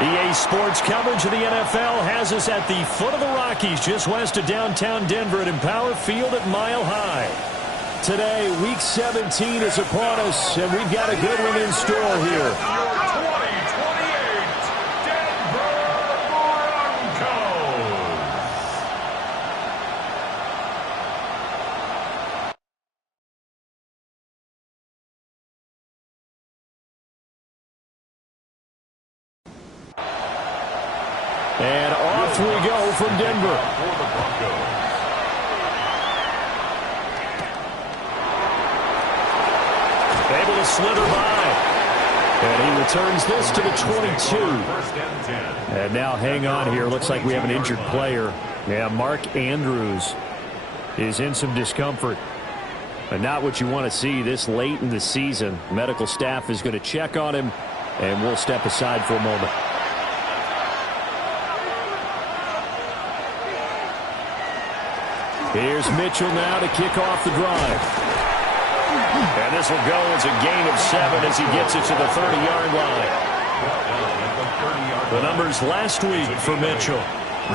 EA Sports coverage of the NFL has us at the foot of the Rockies, just west of downtown Denver at Empower Field at Mile High. Today, Week 17 is upon us, and we've got a good one in store here. And off we go from Denver. Able to slither by. And he returns this to the 22. And now hang on here. Looks like we have an injured player. Yeah, Mark Andrews is in some discomfort. And not what you want to see this late in the season. Medical staff is going to check on him, and we'll step aside for a moment. Here's Mitchell now to kick off the drive. And this will go as a gain of 7 as he gets it to the 30-yard line. The numbers last week for Mitchell.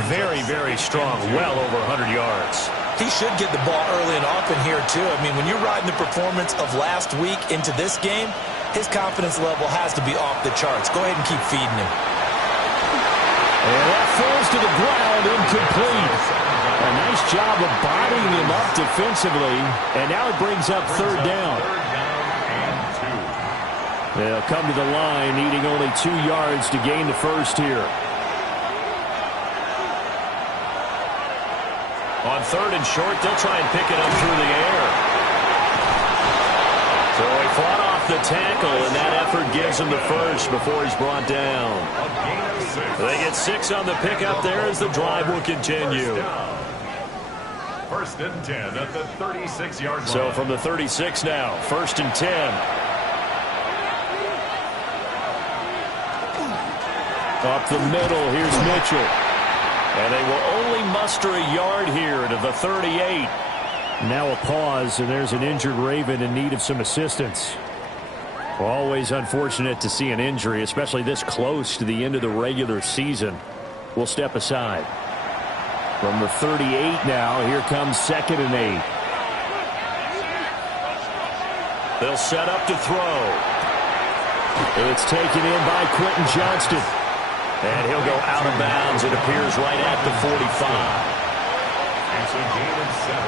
Very, very strong. Well over 100 yards. He should get the ball early and often here, too. I mean, when you're riding the performance of last week into this game, his confidence level has to be off the charts. Go ahead and keep feeding him. And that falls to the ground, incomplete. A nice job of bodying him up defensively, and now it brings up third down. They'll come to the line, needing only 2 yards to gain the first here. On third and short, they'll try and pick it up through the air. So he fought off the tackle, and that effort gives him the first before he's brought down. They get 6 on the pickup there as the drive will continue. First and 10 at the 36-yard line. So from the 36 now, first and 10. Up the middle, here's Mitchell. And they will only muster a yard here to the 38. Now a pause, and there's an injured Raven in need of some assistance. Always unfortunate to see an injury, especially this close to the end of the regular season. We'll step aside. From the 38 now, here comes second and 8. They'll set up to throw. It's taken in by Quentin Johnston. And he'll go out of bounds. It appears right at the 45. It's a gain of 7.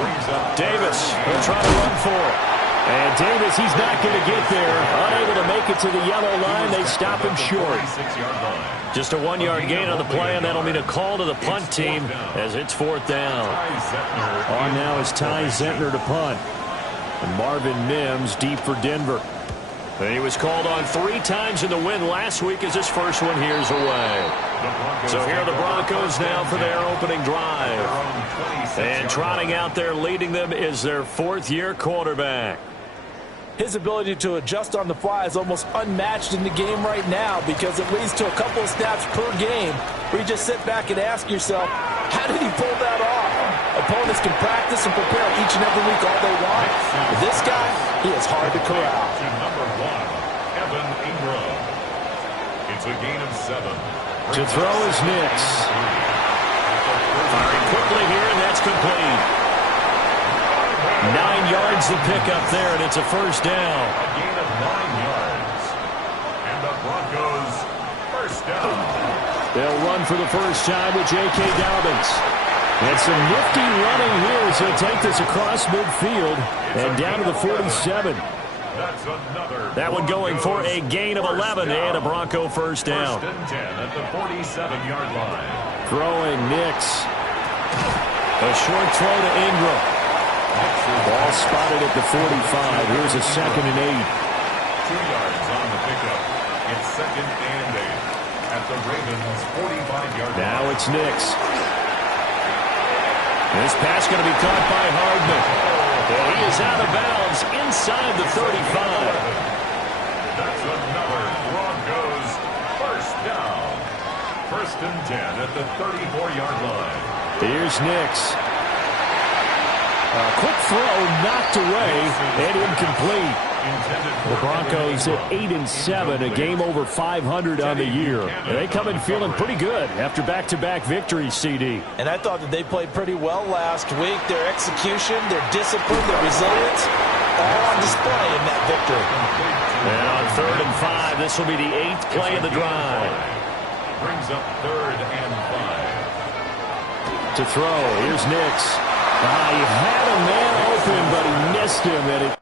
Brings up Davis will try to run for it. And Davis, he's not going to get there. Unable to make it to the yellow line. They stop him short. Just a 1-yard gain on the play, and that'll mean a call to the punt team as it's fourth down. On now is Ty Zentner to punt. And Marvin Mims deep for Denver. And he was called on 3 times in the win last week as his first one here's away. So here are the Broncos now for their opening drive. And trotting out there leading them is their 4th-year quarterback. His ability to adjust on the fly is almost unmatched in the game right now because it leads to a couple of snaps per game where you just sit back and ask yourself, how did he pull that off? Opponents can practice and prepare each and every week all they want. But this guy, he is hard to corral. Number 1, Evan Ingram. It's a gain of 7. To throw is Nix. Firing quickly here, and that's complete. 9 yards to pick up there, and it's a first down. A gain of 9 yards. And the Broncos first down. They'll run for the first time with J.K. Dobbins. And some nifty running here as he'll take this across midfield and down to the 47. That's another. That one going for a gain of 11 and a Bronco first down. First and 10 at the 47-yard line. Throwing Nix. A short throw to Ingram. Ball spotted at the 45. Here's a second and 8. 2 yards on the pickup. It's second and 8 at the Ravens' 45-yard line. Now it's Nix. This pass going to be caught by Hardman. And he is out of bounds inside the 35. That's another Broncos first down. First and 10 at the 34-yard line. Here's Nix. A quick throw knocked away and incomplete. The Broncos at 8-7, a game over 500 on the year. And they come in feeling pretty good after back-to-back victories, CD. And I thought that they played pretty well last week. Their execution, their discipline, their resilience, all on display in that victory. And on 3rd and 5, this will be the 8th play of the drive. Brings up 3rd and 5. To throw, here's Nix. He had a man open, but he missed him, and it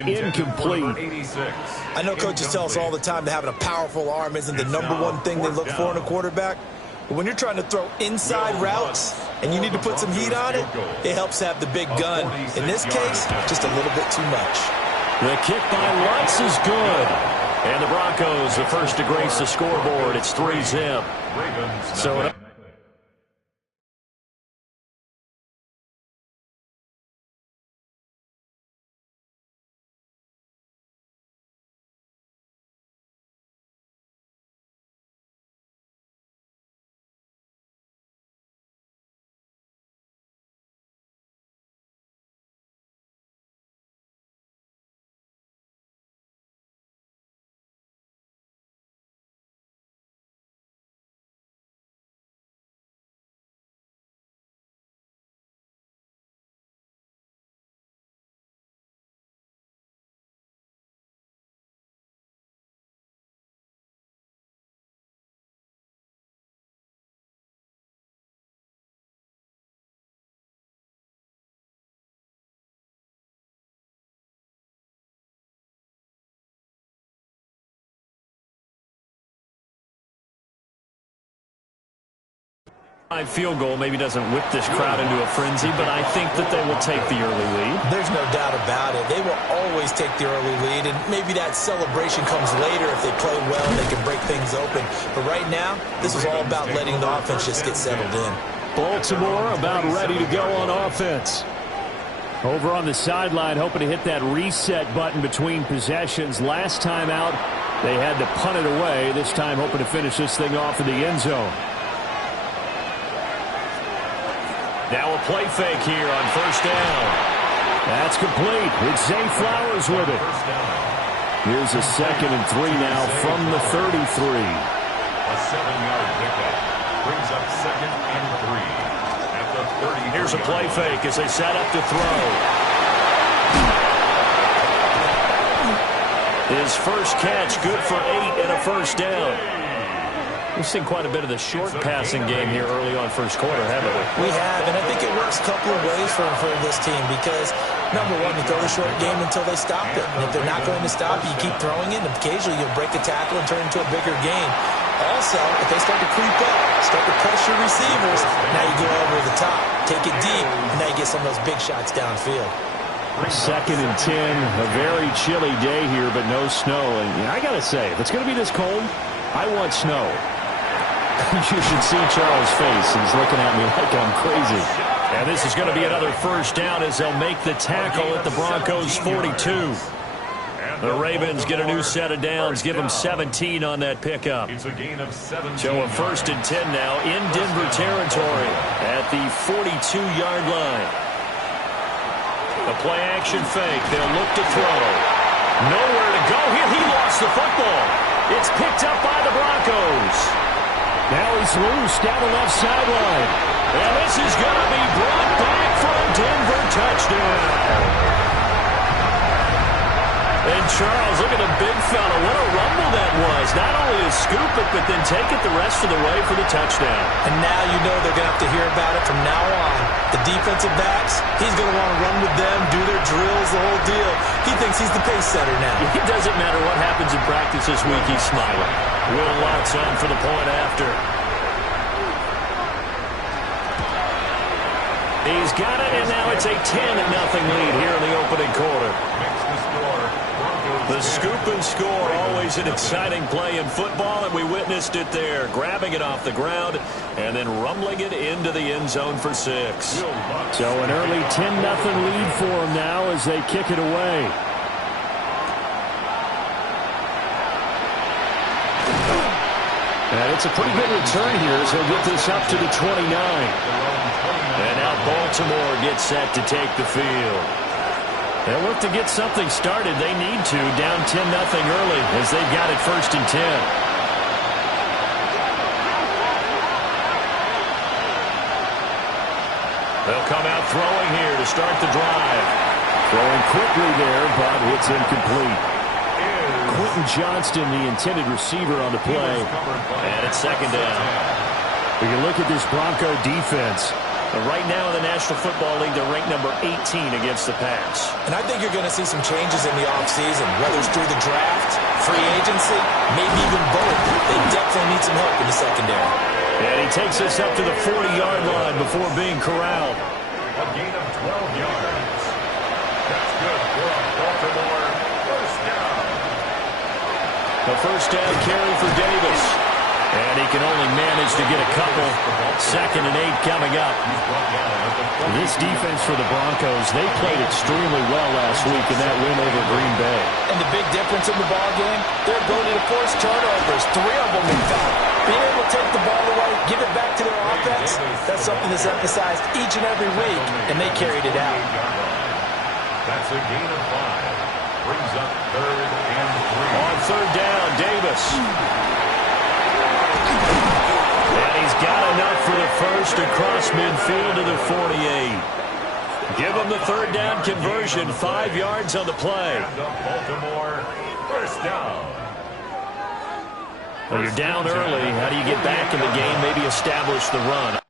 Incomplete. 86. I know coaches tell us all the time that having a powerful arm isn't the #1 thing they look for in a quarterback. But when you're trying to throw inside routes and you need to put some heat on it, it helps have the big gun. In this case, just a little bit too much. The kick by Lutz is good. And the Broncos, the first to grace the scoreboard. It's 3-zip. So field goal maybe doesn't whip this crowd into a frenzy, but I think that they will take the early lead. There's no doubt about it. They will always take the early lead, and maybe that celebration comes later if they play well and they can break things open. But right now, this is all about letting the offense just get settled in. Baltimore about ready to go on offense. Over on the sideline, hoping to hit that reset button between possessions. Last time out, they had to punt it away. This time, hoping to finish this thing off in the end zone. Now a play fake here on first down. That's complete. It's Zay Flowers with it. Here's a 2nd and 3 now from the 33. A 7-yard pickup brings up 2nd and 3 at the 30. Here's a play fake as they set up to throw. His first catch, good for 8 and a first down. We've seen quite a bit of the short passing game here early on first quarter, haven't we? We have, and I think it works a couple of ways for this team because, number one, you throw the short game until they stop it. And if they're not going to stop you, keep throwing it, and occasionally you'll break a tackle and turn it into a bigger game. Also, if they start to creep up, start to pressure receivers, now you go over the top, take it deep, and now you get some of those big shots downfield. 2nd and 10, a very chilly day here, but no snow. And I got to say, if it's going to be this cold, I want snow. You should see Charles' face. He's looking at me like I'm crazy. And this is going to be another first down as they'll make the tackle at the Broncos' 42. The Ravens get a new set of downs, give them 17 on that pickup. It's a gain of 17. So a 1st and 10 now in Denver territory at the 42-yard line. The play action fake. They'll look to throw. Nowhere to go here. He lost the football. It's picked up by the Broncos. Now he's loose down the left sideline. And this is going to be brought back from Denver. Touchdown. And Charles, look at the big fella. What a rumble that was. Not only to scoop it, but then take it the rest of the way for the touchdown. And now you know they're going to have to hear about it from now on. The defensive backs, he's going to want to run with them, do their drills, the whole deal. He thinks he's the pace setter now. It doesn't matter what happens in practice this week. He's smiling. Will Lutz on for the point after. He's got it, and now it's a 10-0 lead here in the opening quarter. The scoop and score, always an exciting play in football, and we witnessed it there. Grabbing it off the ground and then rumbling it into the end zone for 6. So an early 10-0 lead for them now as they kick it away. And it's a pretty good return here as he'll get this up to the 29. And now Baltimore gets set to take the field. They'll look to get something started. They need to, down 10-0 early as they've got it 1st and 10. They'll come out throwing here to start the drive. Throwing quickly there, but it's incomplete. Quentin Johnston, the intended receiver on the play. And it's 2nd down. We can look at this Bronco defense. Right now in the National Football League, they're ranked number 18 against the pass. And I think you're going to see some changes in the offseason, whether it's through the draft, free agency, maybe even both. They definitely need some help in the secondary. And he takes us up to the 40-yard line before being corralled. A gain of 12 yards. That's good for a Baltimore first down. A first down carry for Davis. And he can only manage to get a couple. 2nd and 8 coming up. This defense for the Broncos, they played extremely well last week in that win over Green Bay. And the big difference in the ballgame, their ability to force turnovers, 3 of them in fact. Being able to take the ball away, give it back to their offense, that's something that's emphasized each and every week, and they carried it out. That's a gain of 5. Brings up 3rd and 3. On 3rd down, Davis. And he's got enough for the first across midfield to the 48. Give him the 3rd down conversion, 5 yards on the play. And the Baltimore first down. Well, you're down early. How do you get back in the game, maybe establish the run?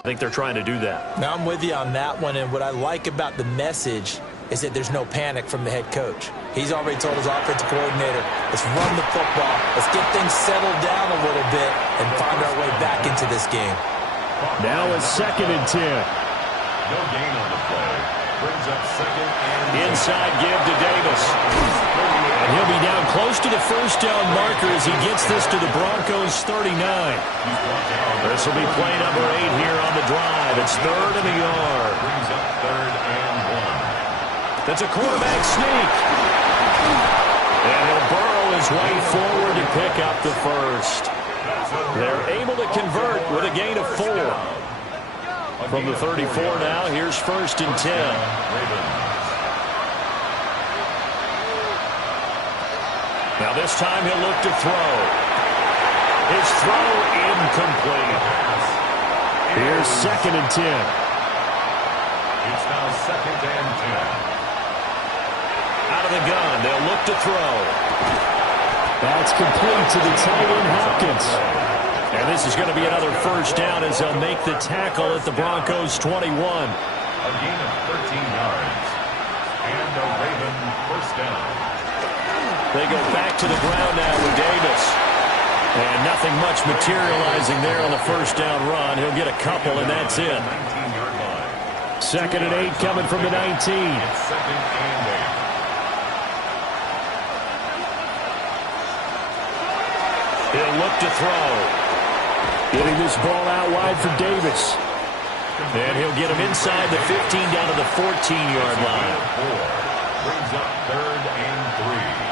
I think they're trying to do that. Now, I'm with you on that one, and what I like about the message is that there's no panic from the head coach. He's already told his offensive coordinator, let's run the football, let's get things settled down a little bit and find our way back into this game. Now a 2nd and 10. No gain on the play. Brings up 2nd and 10. Inside give to Davis. And he'll be down close to the first down marker as he gets this to the Broncos 39. This will be play number 8 here on the drive. It's 3rd and a yard. Brings up 3rd and 1. That's a quarterback sneak. And he'll burrow his way forward to pick up the first. They're able to convert with a gain of 4. From the 34 now, here's 1st and 10. Now this time he'll look to throw. His throw incomplete. Here's 2nd and 10. It's now 2nd and 10. Out of the gun, they'll look to throw. That's complete to the tight end, Hopkins. And this is going to be another first down as they'll make the tackle at the Broncos 21. A gain of 13 yards. And a Raven first down. They go back to the ground now with Davis. And nothing much materializing there on the first down run. He'll get a couple, and that's it. 19-yard line. 2nd and 8 coming from the 19. It's 2nd and 8. He'll look to throw. Getting this ball out wide for Davis. And he'll get him inside the 15 down to the 14-yard line. 4 brings up 3rd and 3.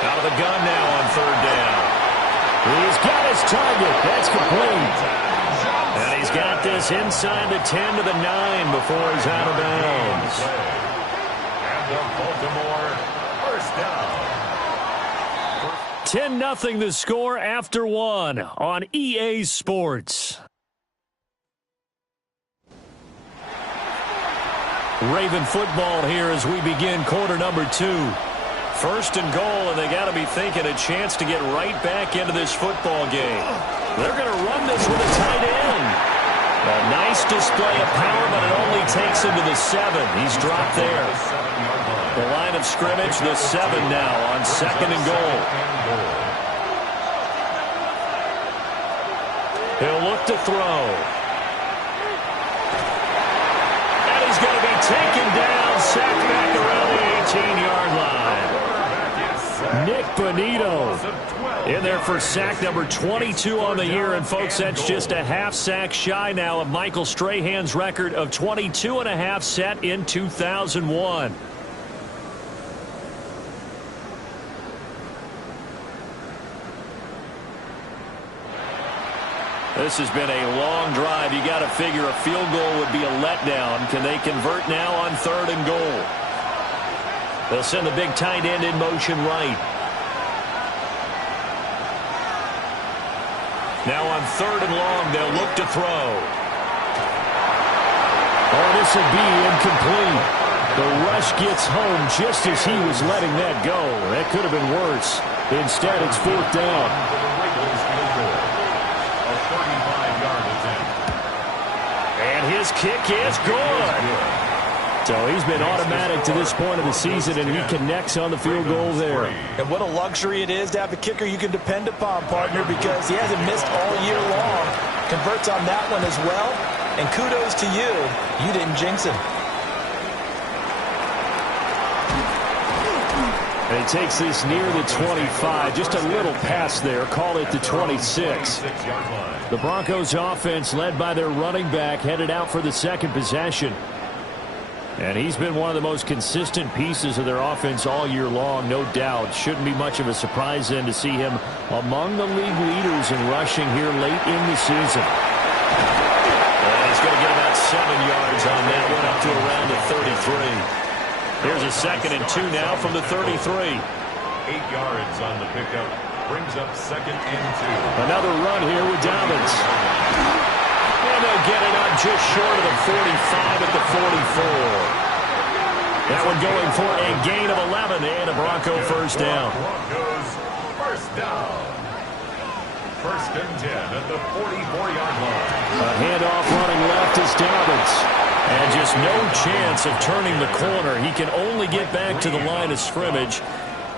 Out of the gun now on 3rd down. He's got his target. That's complete. And he's got this inside the 10 to the 9 before he's out of bounds. And the Baltimore first down. 10-0 the score after 1 on EA Sports. Raven football here as we begin quarter number 2. 1st and goal, and they got to be thinking a chance to get right back into this football game. They're going to run this with a tight end. A nice display of power, but it only takes him to the 7. He's dropped there. The line of scrimmage, the 7 now on 2nd and goal. He'll look to throw. And he's going to be taken down, sacked back around the 18-yard line. Nick Bonito in there for sack number 22 on the year. And, folks, that's just a half sack shy now of Michael Strahan's record of 22.5 set in 2001. This has been a long drive. You got to figure a field goal would be a letdown. Can they convert now on 3rd and goal? They'll send the big tight end in motion right. Now on 3rd and long, they'll look to throw. Oh, this will be incomplete. The rush gets home just as he was letting that go. That could have been worse. Instead, it's 4th down. And his kick is good. So he's been automatic to this point of the season, and he connects on the field goal there. And what a luxury it is to have a kicker you can depend upon, partner, because he hasn't missed all year long. Converts on that one as well. And kudos to you. You didn't jinx him. And he takes this near the 25. Just a little pass there. Call it the 26. The Broncos offense led by their running back headed out for the 2nd possession. And he's been one of the most consistent pieces of their offense all year long, no doubt. Shouldn't be much of a surprise then to see him among the league leaders in rushing here late in the season. And he's going to get about 7 yards on that one up to around the 33. Here's a 2nd and 2 now from the 33. 8 yards on the pickup. Brings up 2nd and 2. Another run here with Dobbins. And they'll get it up just short of the 45 at the 44. That one going for a gain of 11 and a Bronco first down. Broncos first down. First and 10 at the 44-yard line. A handoff running left is Dobbins. And just no chance of turning the corner. He can only get back to the line of scrimmage.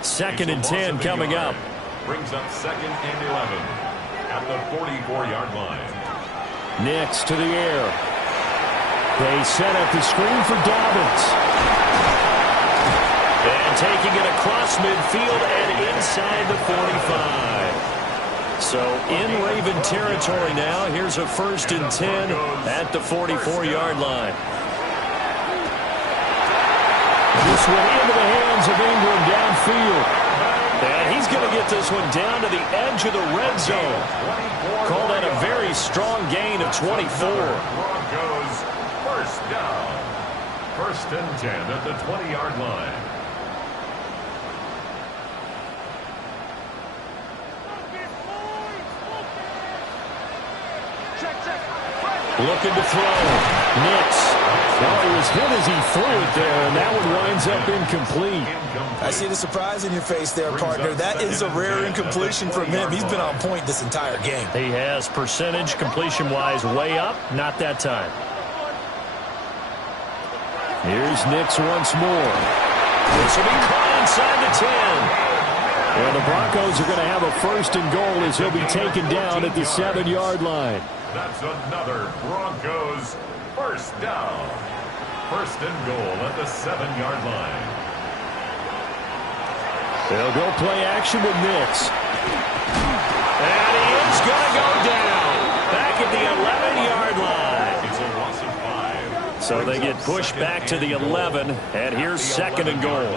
Second and 10 coming up. Brings up second and 11 at the 44-yard line. Nix to the air. They set up the screen for Dobbins. And taking it across midfield and inside the 45. So in Raven territory now. Here's a first and 10 at the 44-yard line. This one into the hands of Ingram downfield. And he's going to get this one down to the edge of the red zone. Call that a very strong gain of 24. Broncos first down. First and 10 at the 20-yard line. Looking to throw. Nix. Well, he was hit as he threw it there, and that one winds up incomplete. I see the surprise in your face there, partner. That is a rare incompletion from him. He's been on point this entire game. He has percentage completion-wise way up. Not that time. Here's Nix once more. This will be caught inside the 10. And the Broncos are going to have a first and goal as he'll be taken down at the 7-yard line. That's another Broncos first down. First and goal at the 7-yard line. They'll go play action with Nix. And he is going to go down. Back at the 11-yard line. It's a loss of 5. So they get pushed back to the 11. And here's second and goal.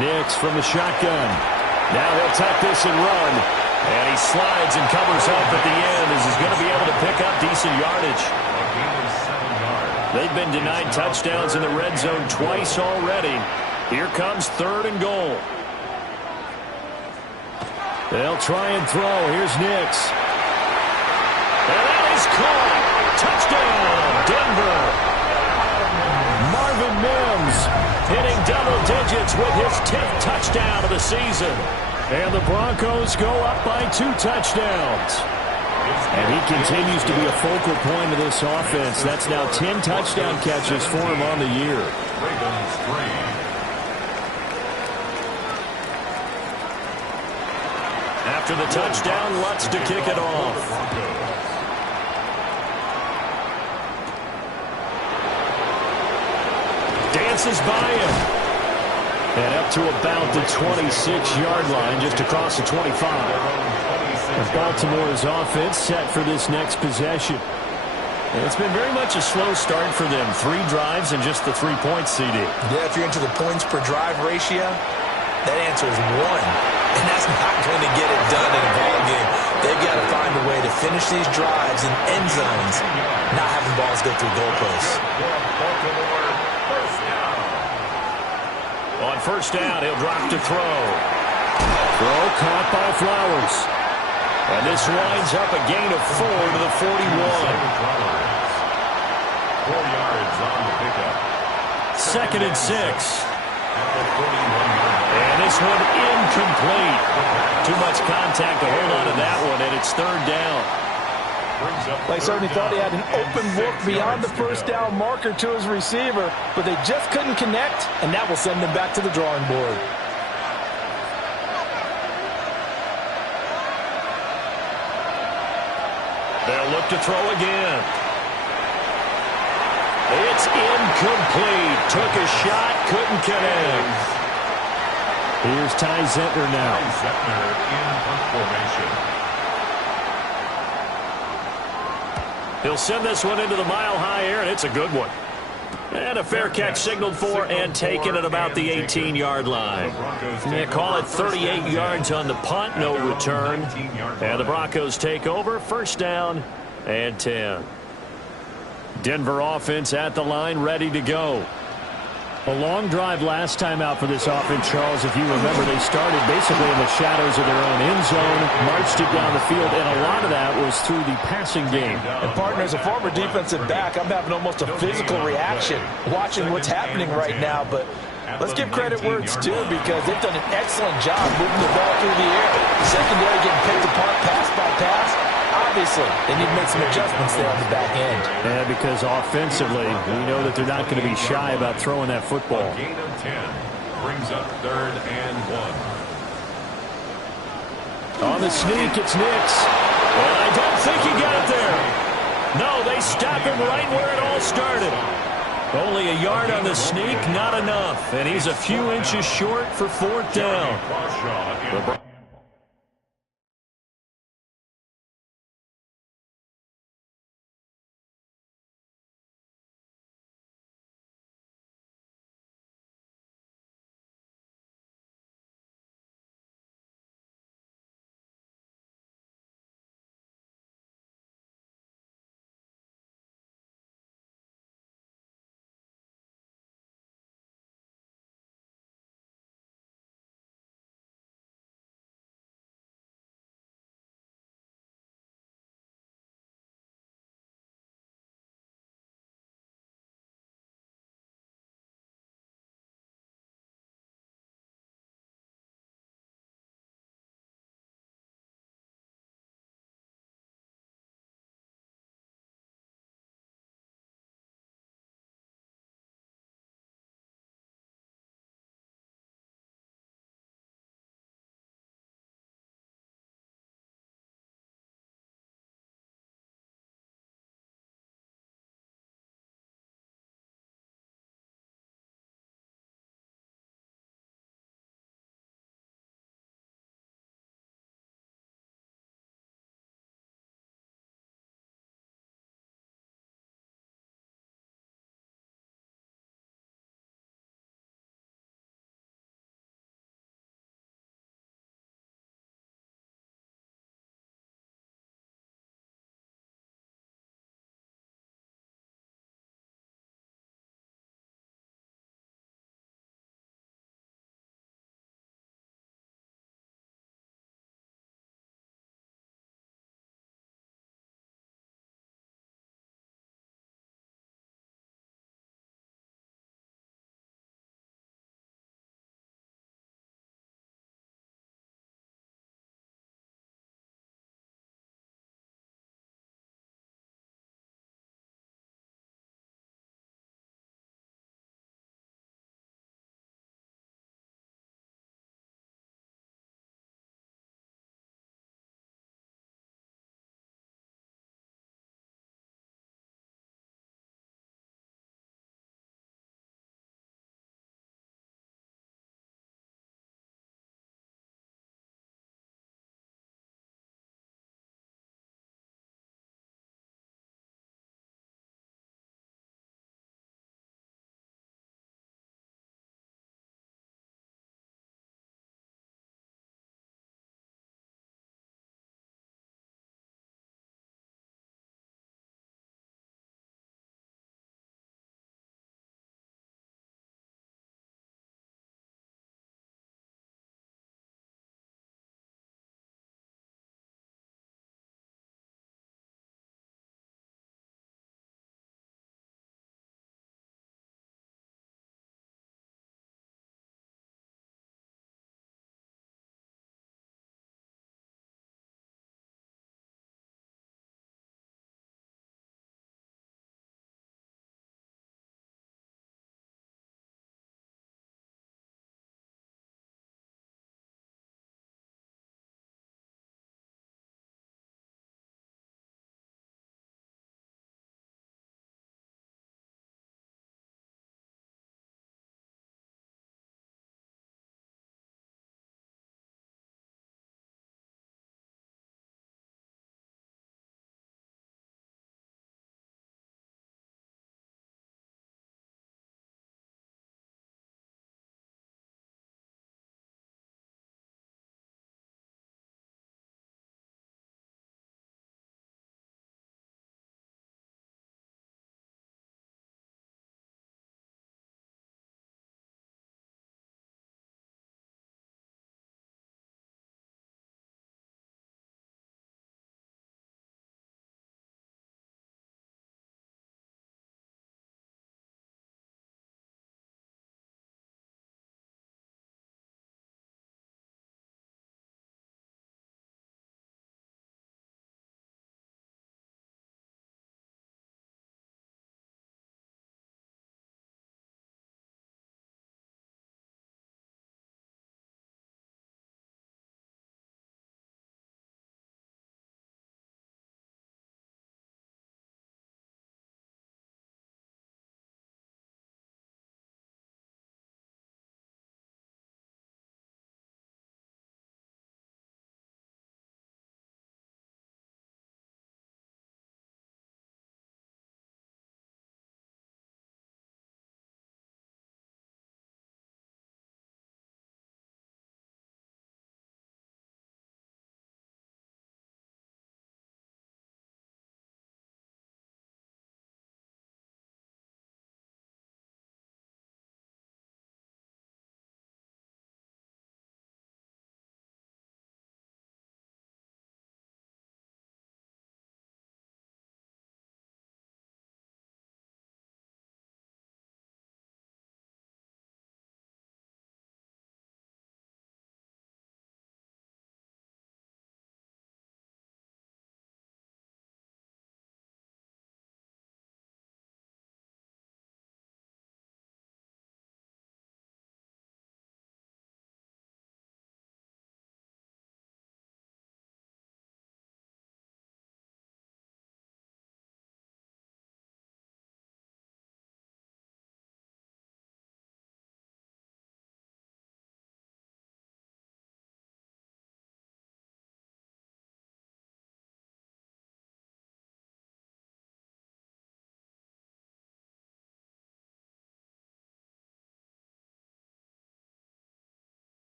Nix from the shotgun. Now he'll tuck this and run. And he slides and covers up at the end as he's going to be able to pick up decent yardage. They've been denied touchdowns in the red zone twice already. Here comes third and goal. They'll try and throw. Here's Nix. And that is caught. Touchdown, Denver. Marvin Mims hitting double digits with his 10th touchdown of the season. And the Broncos go up by 2 touchdowns. And he continues to be a focal point of this offense. That's now 10 touchdown catches for him on the year. Ravens 3. After the touchdown, Lutz to kick it off. Dances by him. And up to about the 26-yard line, just across the 25. And Baltimore's offense set for this next possession. And it's been very much a slow start for them. 3 drives and just the 3 points, CD. Yeah, if you're into the points per drive ratio, that answer is 1. And that's not going to get it done in a ball game. They've got to find a way to finish these drives in end zones, not having balls go through goalposts. On first down, he'll drop to throw. Throw caught by Flowers. And this winds up a gain of 4 to the 41. 4 yards on the pickup. Second and 6. And this one incomplete. Too much contact to hold on to that one, and it's third down. They certainly thought he had an open look beyond the first down marker to his receiver, but they just couldn't connect, and that will send them back to the drawing board. They'll look to throw again. It's incomplete. Took a shot, couldn't connect. Here's Ty Zentner now. Zentner in formation. He'll send this one into the mile-high air, and it's a good one. And a fair catch signaled for and taken at about the 18-yard line. They call it 38 yards on the punt, no return. And the Broncos take over, first down and 10. Denver offense at the line, ready to go. A long drive last time out for this offense, Charles. If you remember, they started basically in the shadows of their own end zone, marched it down the field, and a lot of that was through the passing game. And, partner, as a former defensive back, I'm having almost a physical reaction watching what's happening right now. But Let's give credit where it's due because they've done an excellent job moving the ball through the air. Secondary getting picked apart pass by pass. Obviously, they need to make some adjustments there on the back end. Yeah, because offensively, we know that they're not going to be shy about throwing that football. A gain of 10 brings up 3rd and 1. On the sneak, it's Nix. And I don't think he got it there. No, they stop him right where it all started. Only a yard on the sneak, not enough. And he's a few inches short for 4th down.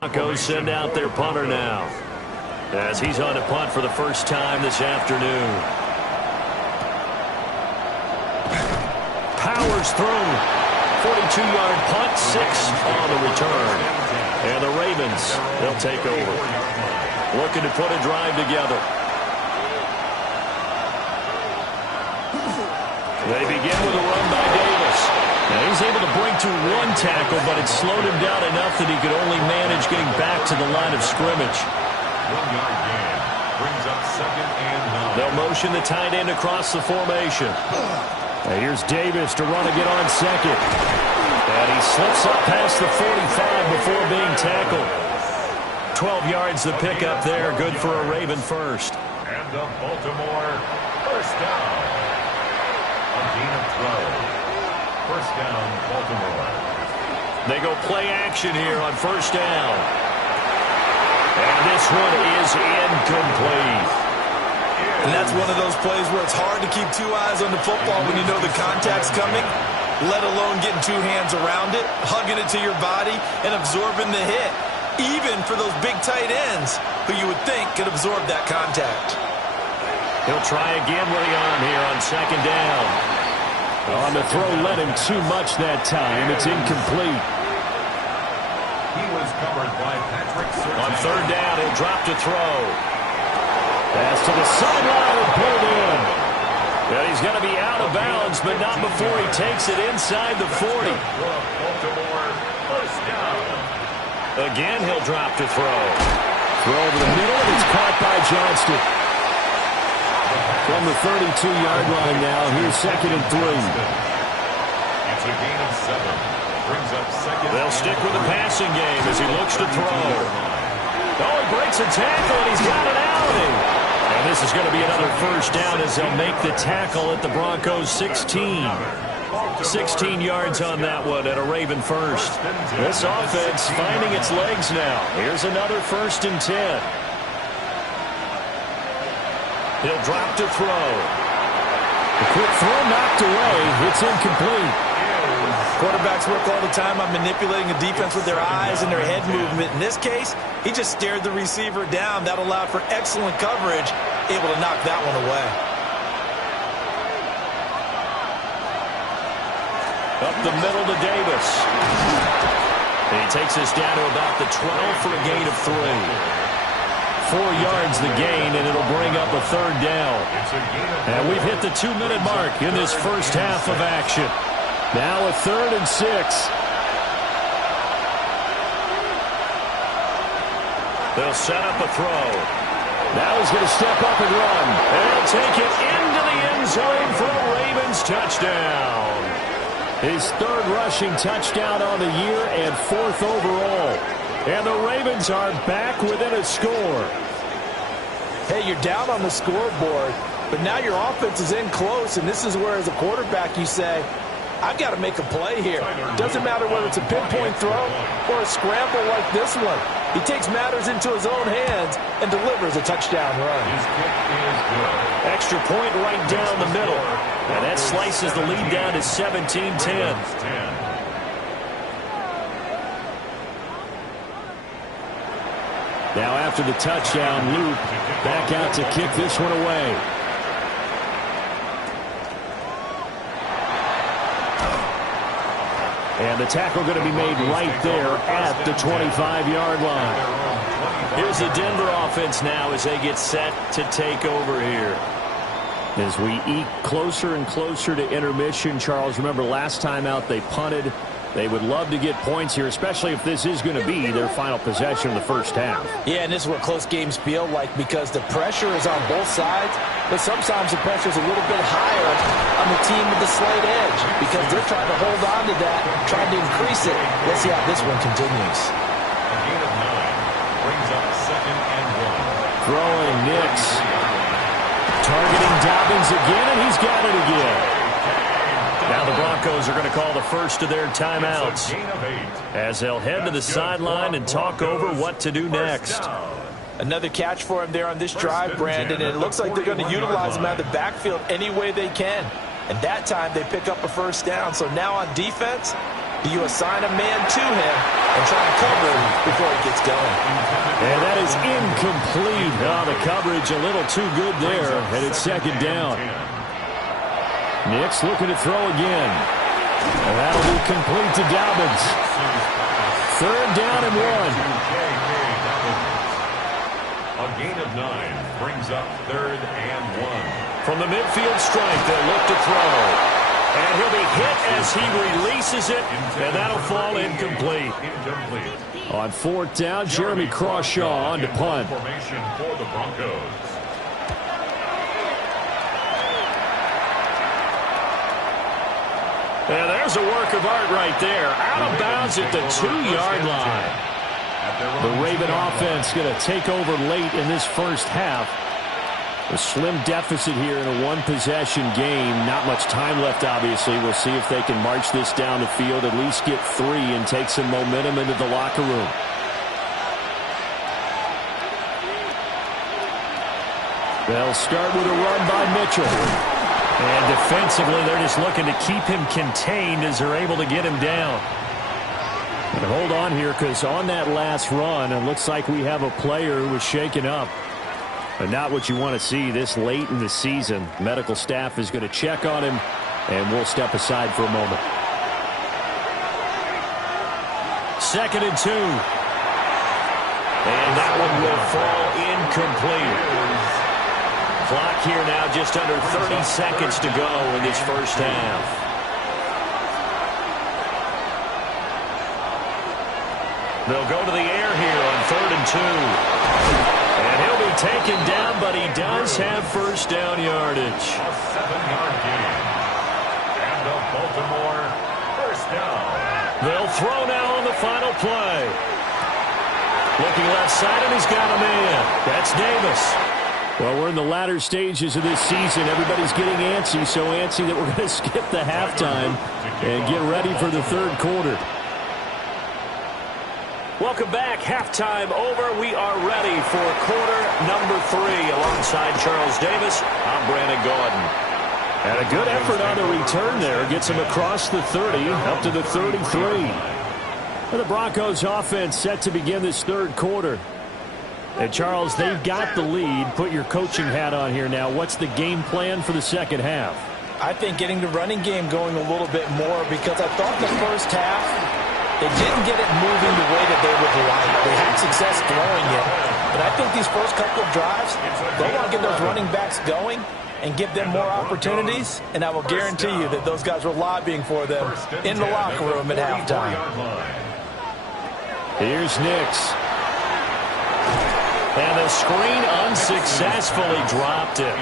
Broncos send out their punter now, as he's on to punt for the first time this afternoon. Powers through. 42-yard punt, 6 on the return. And the Ravens, they'll take over. Looking to put a drive together. They begin with a run by Davis. Now he's able to break to one tackle, but it slowed him down enough that he could only manage getting back to the line of scrimmage. 1-yard gain brings up 2nd and 9. They'll motion the tight end across the formation. Now here's Davis to run again on second. And he slips up past the 45 before being tackled. 12 yards the pickup there. Good for a Raven first. And the Baltimore first down. A gain of 12. First down, Baltimore. They go play action here on first down. And this one is incomplete. And that's one of those plays where it's hard to keep 2 eyes on the football when you know the contact's coming, let alone getting 2 hands around it, hugging it to your body, and absorbing the hit, even for those big tight ends who you would think could absorb that contact. He'll try again early on here on second down. On the throw, led him too much that time. It's incomplete. He was covered by Patrick Surtain. On third down, he'll drop to throw. Pass to the sideline and pulled in. And he's going to be out of bounds, but not before he takes it inside the 40. Baltimore first down. Again, he'll drop to throw. Throw over the middle, and it's caught by Johnston. From the 32-yard line now, here's 2nd and 3. It's a gain of 7. Brings up 2nd. They'll stick with the passing game as he looks to throw. Oh, he breaks a tackle, and he's got an outing. And this is going to be another first down as they'll make the tackle at the Broncos 16. 16 yards on that one at a Raven first. This offense finding its legs now. Here's another 1st and 10. He'll drop to throw. A quick throw knocked away. It's incomplete. Quarterbacks work all the time on manipulating the defense with their eyes and their head movement. In this case, he just stared the receiver down. That allowed for excellent coverage, able to knock that one away. Up the middle to Davis. And he takes us down to about the 12 for a gain of 3. 4 yards the gain, and it'll bring up a third down. And we've hit the 2-minute mark in this first half of action. Now a 3rd and 6. They'll set up a throw. Now he's going to step up and run. And he'll take it into the end zone for a Ravens touchdown. His 3rd rushing touchdown on the year and 4th overall. And the Ravens are back within a score. Hey, you're down on the scoreboard, but now your offense is in close, and this is where, as a quarterback, you say, I've got to make a play here. Doesn't matter whether it's a pinpoint throw or a scramble like this one. He takes matters into his own hands and delivers a touchdown run. His kick is good. Extra point right down the middle. And that slices the lead down to 17-10. Now after the touchdown, Luke back out to kick this one away. And the tackle going to be made right there at the 25-yard line. Here's the Denver offense now as they get set to take over here. As we eke closer and closer to intermission, Charles, remember last time out they punted. They would love to get points here, especially if this is going to be their final possession of the first half. Yeah, and this is what close games feel like because the pressure is on both sides, but sometimes the pressure is a little bit higher on the team with the slight edge because they're trying to hold on to that, trying to increase it. Let's see how this one continues. A gain of 9 brings up 2nd and 1. Throwing Nix. Targeting Dobbins again, and he's got it again. Now the Broncos are going to call the first of their timeouts as they'll head to the sideline and talk over what to do next. Another catch for him there on this drive, Brandon, and it looks like they're going to utilize him out of the backfield any way they can. And that time they pick up a first down. So now on defense, Do you assign a man to him and try to cover him before he gets going? And that is incomplete. Oh, the coverage a little too good there, and it's second down. Nix looking to throw again. And that'll be complete to Dobbins. Third down and 1. A gain of 9 brings up 3rd and 1. From the midfield stripe, they'll look to throw. And he'll be hit as he releases it, and that'll fall incomplete. On 4th down, Jeremy Crawshaw on to punt. Formation for the Broncos. And there's a work of art right there. Out of bounds at the 2-yard line. The Raven offense going to take over late in this first half. A slim deficit here in a one-possession game. Not much time left, obviously. We'll see if they can march this down the field, at least get 3, and take some momentum into the locker room. They'll start with a run by Mitchell. And defensively, they're just looking to keep him contained as they're able to get him down. And hold on here, because on that last run, it looks like we have a player who was shaken up. But not what you want to see this late in the season. Medical staff is going to check on him, and we'll step aside for a moment. 2nd and 2. And that one will fall incomplete. Clock here now just under 30 seconds to go in this first half. They'll go to the air here on 3rd and 2. And he'll be taken down, but he does have first down yardage. A 7-yard gain. And the Baltimore first down. They'll throw now on the final play. Looking left side, and he's got a man. That's Davis. Well, we're in the latter stages of this season. Everybody's getting antsy, so antsy that we're going to skip the halftime and get ready for the third quarter. Welcome back. Halftime over. We are ready for quarter number 3. Alongside Charles Davis, I'm Brandon Gaudin. And a good effort on the return there. Gets him across the 30, up to the 33. And the Broncos offense set to begin this third quarter. And Charles, they've got the lead. Put your coaching hat on here now. What's the game plan for the second half? I think getting the running game going a little bit more, because I thought the first half, they didn't get it moving the way that they would like. They had success throwing it. But I think these first couple of drives, they'll want to get those running backs going and give them more opportunities. And I will guarantee you that those guys were lobbying for them in the locker room at halftime. Here's Nix. And the screen unsuccessfully dropped it.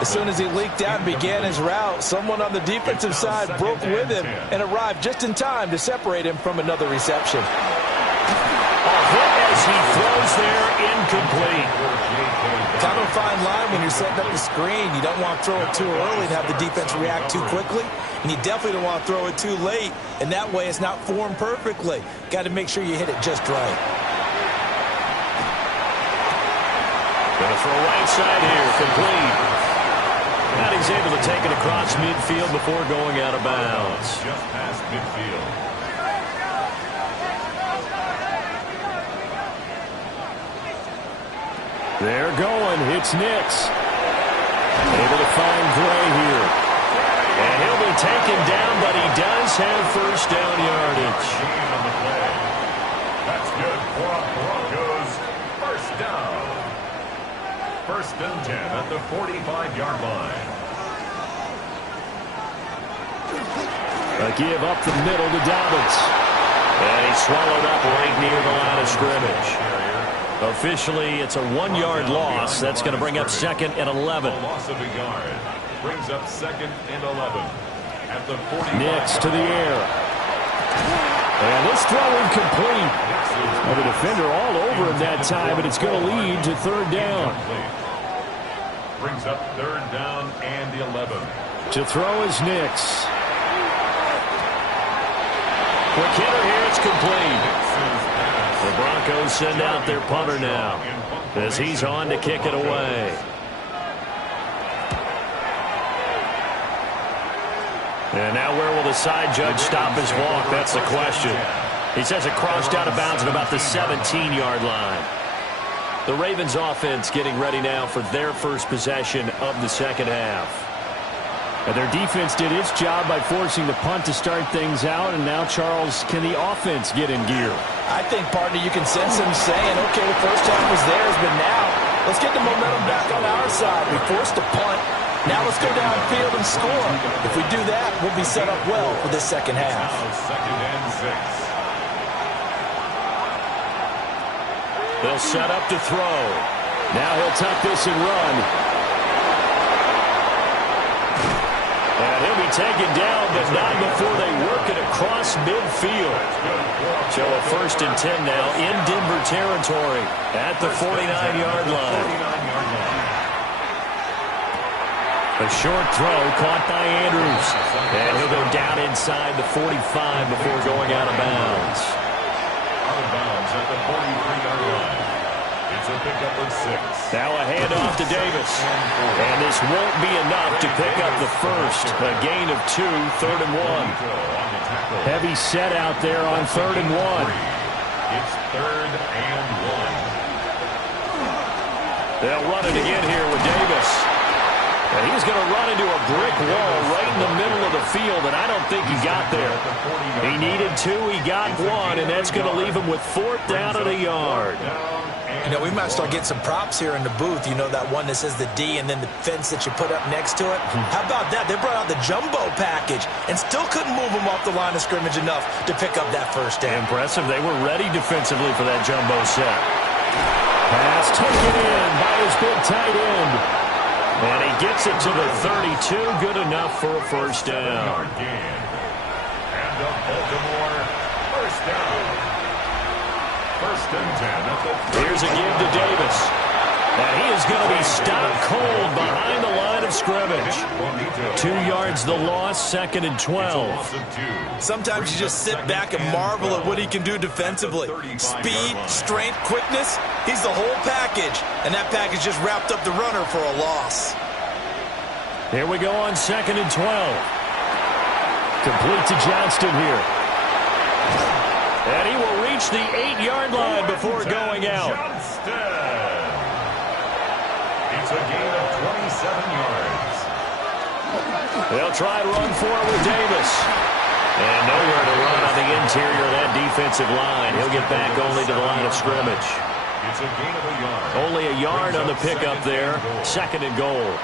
As soon as he leaked out and began his route, someone on the defensive side broke with him and arrived just in time to separate him from another reception. A hit as he throws there, incomplete. Kind of a fine line when you're setting up the screen. You don't want to throw it too early and have the defense react too quickly. And you definitely don't want to throw it too late. And that way it's not formed perfectly. Got to make sure you hit it just right. Going to throw right side here, complete. And he's able to take it across midfield before going out of bounds. Just past midfield. They're going. It's Nix. Able to find Gray here. And he'll be taken down, but he does have first down yardage. On the play. That's good for Broncos. First down. 1st and 10 at the 45-yard line. A give up the middle to Dobbins. And he's swallowed up right near the line of scrimmage. Officially, it's a 1-yard loss. That's going to bring up 2nd and 11. A loss of a yard brings up 2nd and 11 at the 45. Nix to the air. And this throw incomplete. Well, the defender all over him that time, but it's going to lead to third down. Brings up 3rd down and 11. To throw is Nix. Quick hitter here, it's complete. The Broncos send out their punter now as he's on to kick it away. And now where will the side judge stop his walk? That's the question. He says it crossed out of bounds at about the 17-yard line. The Ravens offense getting ready now for their first possession of the second half. And their defense did its job by forcing the punt to start things out. And now, Charles, can the offense get in gear? I think, partner, you can sense him saying, okay, the first half was theirs, but now let's get the momentum back on our side. We forced a punt. Now let's go downfield and score. If we do that, we'll be set up well for this second half. Second and 6. They'll set up to throw. Now he'll tuck this and run. And he'll be taken down, but not before they work it across midfield. So a 1st and 10 now in Denver territory at the 49-yard line. A short throw caught by Andrews. And he'll go down inside the 45 before going out of bounds. Out of bounds at the 43-yard line. It's a pickup of 6. Now a handoff to Davis. And this won't be enough to pick up the first. A gain of 2, 3rd and 1. Heavy set out there on 3rd and 1. It's 3rd and 1. They'll run it again here with Davis. And he's going to run into a brick wall right in the middle of the field, and I don't think he got there. He needed 2, he got 1, and that's going to leave him with 4th down at a yard. You know, we might start getting some props here in the booth. You know, that one that says the D and then the fence that you put up next to it. How about that? They brought out the jumbo package and still couldn't move him off the line of scrimmage enough to pick up that first down. Impressive. They were ready defensively for that jumbo set. Pass taken in by his big tight end. And he gets it to the 32. Good enough for a first down. And the Baltimore first down. 1st and 10 at the 30. Here's a give to Davis. And he is going to be stopped cold behind the line of scrimmage. 2 yards the loss, 2nd and 12. Sometimes you just sit back and marvel at what he can do defensively. Speed, strength, quickness, he's the whole package. And that package just wrapped up the runner for a loss. Here we go on 2nd and 12. Complete to Johnston here. And he will reach the 8-yard line before going out. Johnston. It's a gain of 27 yards. They'll try to run for it with Davis. And nowhere to run on the interior of that defensive line. He'll get back only to the line of scrimmage. It's a gain of a yard. Only a yard on the pickup there. 2nd and goal.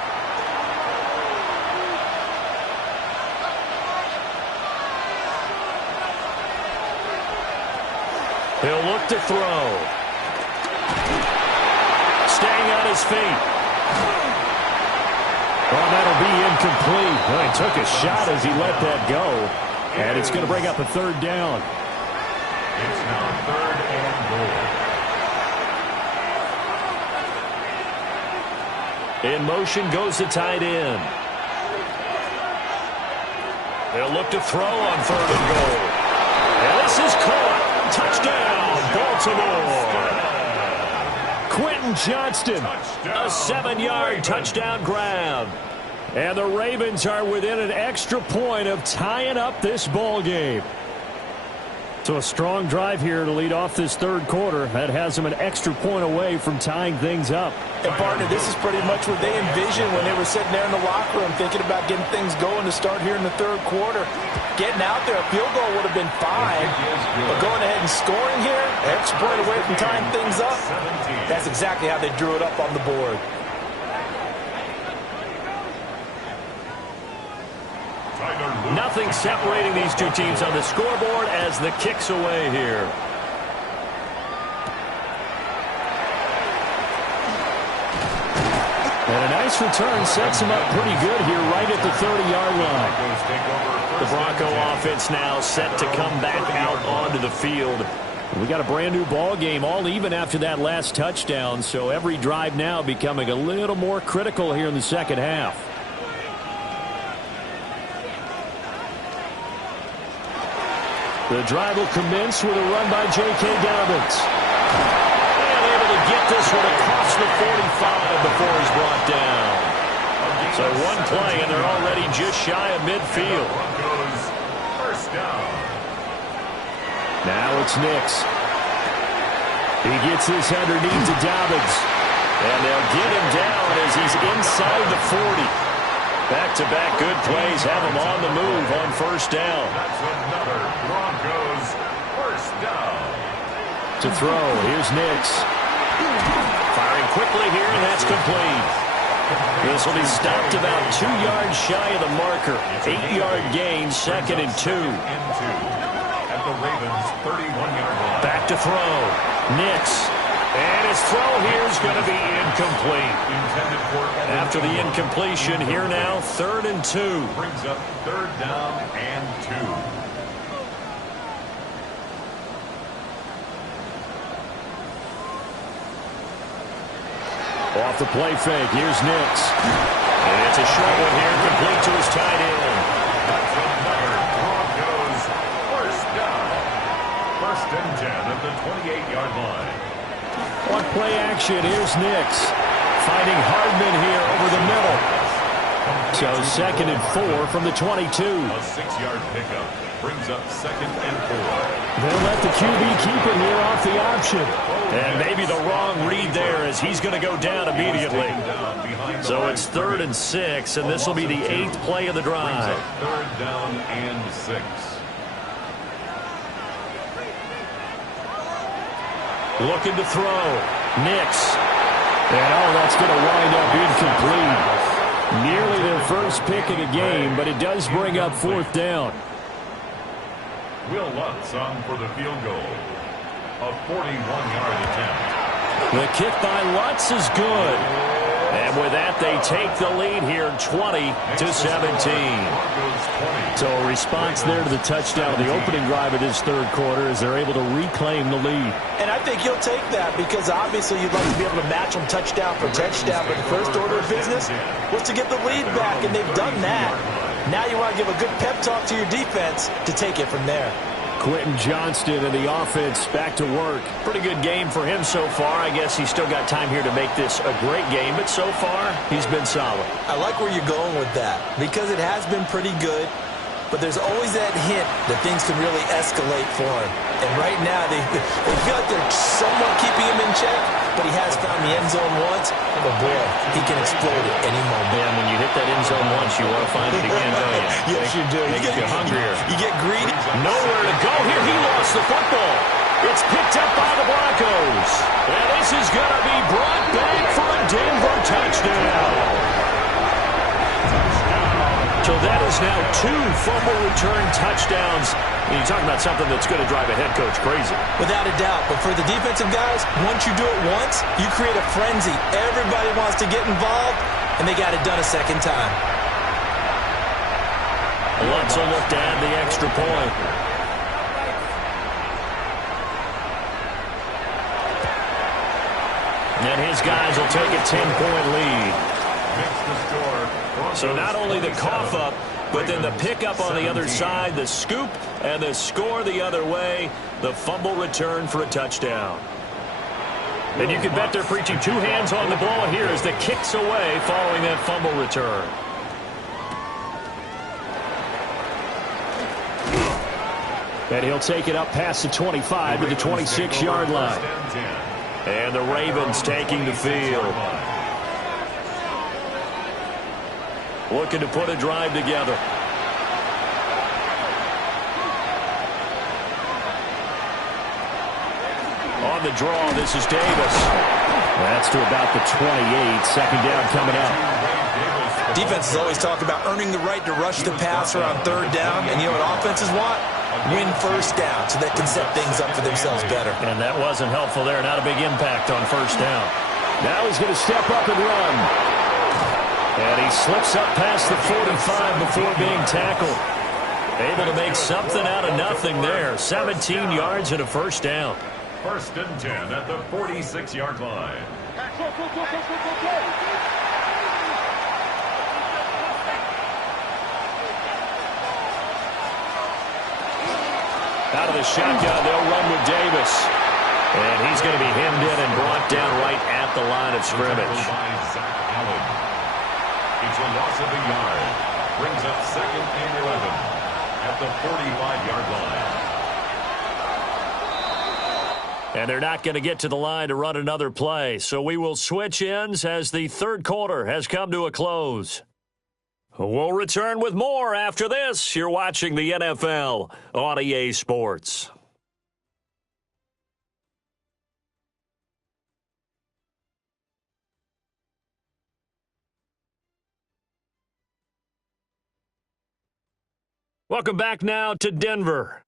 He'll look to throw. Staying on his feet. Well, that'll be incomplete. Well, he took a shot as he let that go. And it's going to bring up a 3rd down. It's now 3rd and goal. In motion goes the tight end. They'll look to throw on 3rd and goal. And this is caught. Touchdown, Baltimore. Quentin Johnston, a 7-yard touchdown grab. And the Ravens are within an extra point of tying up this ball game. So a strong drive here to lead off this 3rd quarter. That has them an extra point away from tying things up. And, partner, this is pretty much what they envisioned when they were sitting there in the locker room thinking about getting things going to start here in the 3rd quarter. Getting out there, a field goal would have been fine. But going ahead and scoring here, extra point away from tying things up, that's exactly how they drew it up on the board. Nothing separating these two teams on the scoreboard as the kick's away here. And a nice return sets him up pretty good here right at the 30-yard line. The Bronco offense now set to come back out onto the field. We got a brand new ball game, all even after that last touchdown, so every drive now becoming a little more critical here in the second half. The drive will commence with a run by J.K. Dobbins. And able to get this one across the 45 before he's brought down. So one play, and they're already just shy of midfield. First down. Now it's Nix. He gets this underneath to Dobbins. And they'll get him down as he's inside the 40. Back-to-back good plays have him on the move on first down. That's another Broncos first down. To throw, here's Nix. Firing quickly here, and that's complete. This will be stopped about 2 yards shy of the marker. 8-yard gain, 2nd and 2. At the Ravens' 31-yard line. Back to throw. Nix. And his throw here is going to be incomplete. Intended for After the incompletion, here now, 3rd and 2. brings up 3rd down and 2. Off the play fake, here's Nix. And it's a short one here, complete to his tight end. That's another Broncos first down. 1st and 10 at the 28-yard line. On play action, here's Nix. Finding Hardman here over the middle. So 2nd and 4 from the 22. A 6-yard pickup brings up 2nd and 4. They'll let the QB keep it here off the option. And maybe the wrong read there as he's going to go down immediately. So it's 3rd and 6, and this will be the 8th play of the drive. 3rd down and 6. Looking to throw. Nix. And that's going to wind up incomplete. Nearly their first pick of the game, but it does bring up 4th down. Will Lutz on for the field goal. A 41-yard attempt. The kick by Lutz is good. And with that, they take the lead here, 20-17. So a response there to the touchdown of the opening drive of this 3rd quarter as they're able to reclaim the lead. And I think you'll take that because obviously you'd like to be able to match them touchdown for touchdown. But the first order of business was to get the lead back, and they've done that. Now you want to give a good pep talk to your defense to take it from there. Quentin Johnston and the offense back to work. Pretty good game for him so far. I guess he's still got time here to make this a great game, but so far, he's been solid. I like where you're going with that because it has been pretty good, but there's always that hint that things can really escalate for him. And right now, they feel like they're somewhat keeping him in check, but he has found the end zone once. But boy, he can explode at any moment. And when you hit that end zone once, you want to find it again, don't you? Yes, you do. You get hungrier. You get greedy. Nowhere to go here. He lost the football. It's picked up by the Broncos. And this is going to be brought back for a Denver touchdown. So that is now 2 fumble return touchdowns. And you talk about something that's going to drive a head coach crazy. Without a doubt. But for the defensive guys, once you do it once, you create a frenzy. Everybody wants to get involved, and they got it done a second time. Lutz will look to add the extra point. And his guys will take a 10-point lead. So not only the cough up, but then the pickup on the other side, the scoop, and the score the other way, the fumble return for a touchdown. And you can bet they're preaching 2 hands on the ball here as the kick's away following that fumble return. And he'll take it up past the 25 to the 26-yard line. And the Ravens taking the field. Looking to put a drive together. On the draw, this is Davis. That's to about the 28. 2nd down coming up. Defenses always talk about earning the right to rush the passer on 3rd down. And you know what offenses want? Win first down so they can set things up for themselves better. And that wasn't helpful there. Not a big impact on first down. Now he's going to step up and run. And he slips up past the 45 before being tackled. Able to make something out of nothing there. 17 yards and a first down. 1st and 10 at the 46-yard line. Out of the shotgun, they'll run with Davis. And he's going to be hemmed in and brought down right at the line of scrimmage. It's a loss of a yard. Brings up 2nd and 11 at the 45-yard line. And they're not going to get to the line to run another play. So we will switch ends as the third quarter has come to a close. We'll return with more after this. You're watching the NFL on EA Sports. Welcome back now to Denver.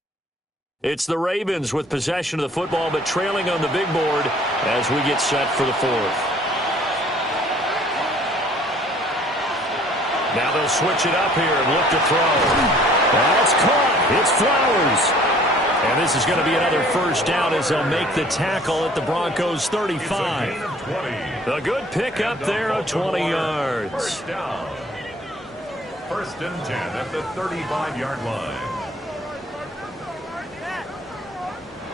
It's the Ravens with possession of the football, but trailing on the big board as we get set for the fourth. Now they'll switch it up here and look to throw. That's caught. It's Flowers. And this is going to be another first down as they'll make the tackle at the Broncos' 35. A good pickup there of 20 yards. First down. 1st and 10 at the 35-yard line.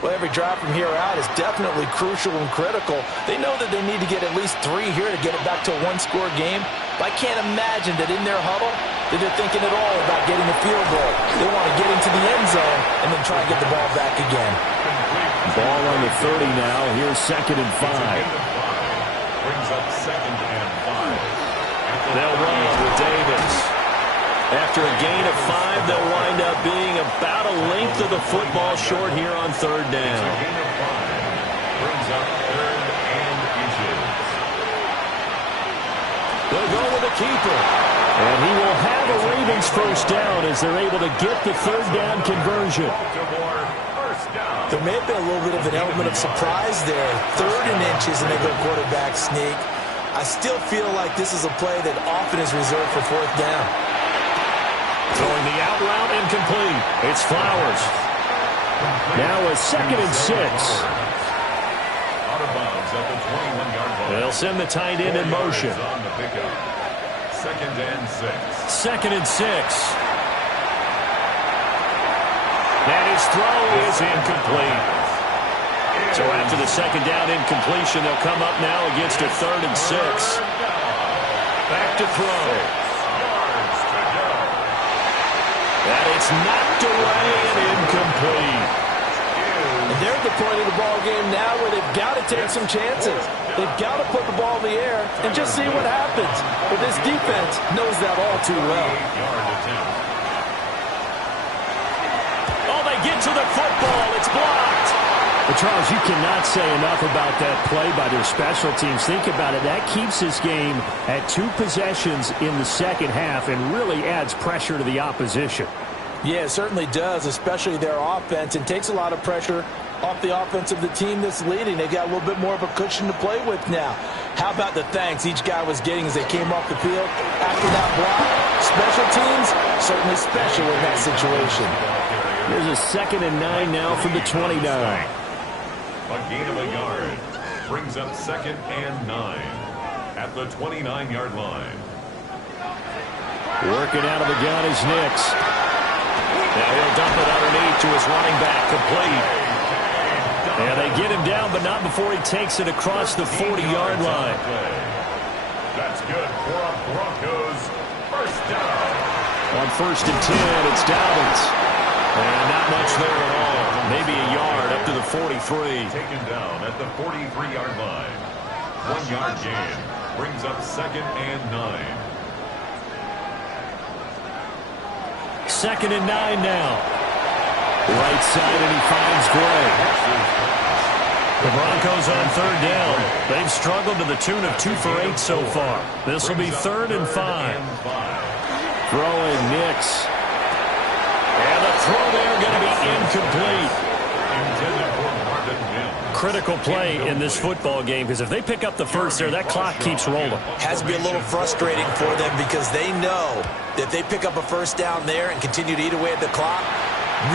Well, every drive from here out is definitely crucial and critical. They know that they need to get at least 3 here to get it back to a one-score game. But I can't imagine that in their huddle that they're thinking at all about getting a field goal. They want to get into the end zone and then try to get the ball back again. Ball on the 30 now. Here's 2nd and 5. Brings up 2nd and 5. They'll run with Davis. After a gain of 5, they'll wind up being about a length of the football short here on 3rd down. Gain of 5. Brings up 3rd and inches. They'll go with the keeper. And he will have a Ravens first down as they're able to get the 3rd down conversion. There may have been a little bit of an element of surprise there. 3rd and inches, and they go quarterback sneak. I still feel like this is a play that often is reserved for 4th down. Throwing the out route incomplete. It's Flowers. Now a 2nd and 6. Out of bounds at the 21-yard line. They'll send the tight end in motion. On the pickup. 2nd and 6. 2nd and 6. And his throw is incomplete. So after the 2nd down incompletion, they'll come up now against a 3rd and 6. Back to throw. And it's knocked away and incomplete. And they're at the point of the ball game now where they've got to take some chances. They've got to put the ball in the air and just see what happens. But this defense knows that all too well. Oh, they get to the football. It's blocked. But, Charles, you cannot say enough about that play by their special teams. Think about it. That keeps this game at 2 possessions in the second half and really adds pressure to the opposition. Yeah, it certainly does, especially their offense. It takes a lot of pressure off the offense of the team that's leading. They've got a little bit more of a cushion to play with now. How about the thanks each guy was getting as they came off the field after that block? Special teams, certainly special in that situation. There's a 2nd and 9 now from the 29. A gain of a yard. Brings up 2nd and 9 at the 29-yard line. Working out of the gun is Nix. Now he'll dump it underneath to his running back, complete. And they get him down, but not before he takes it across the 40-yard line. That's good for a Broncos first down. On 1st and 10, it's Dobbins. And not much there at all. Maybe a yard up to the 43. Taken down at the 43-yard line. 1-yard gain. Brings up 2nd and 9. 2nd and 9 now. Right side, and he finds Gray. The Broncos on 3rd down. They've struggled to the tune of 2 for 8 so far. This will be 3rd and 5. Throwing Nix. And the throw there going to be incomplete. Critical play in this football game, because if they pick up the first there, that clock keeps rolling. Has to be a little frustrating for them because they know that they pick up a first down there and continue to eat away at the clock,